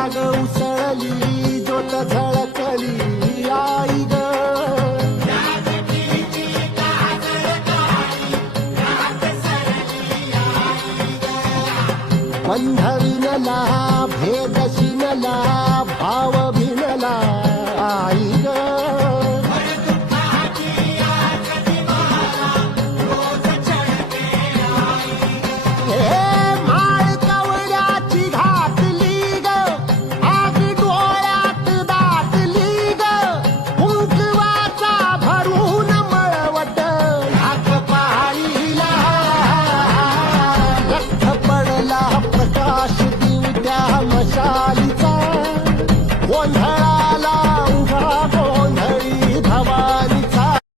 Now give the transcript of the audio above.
राग उसळली ज्योत झळकली आई ग बंध विणला भेद शिनला भाव भिनला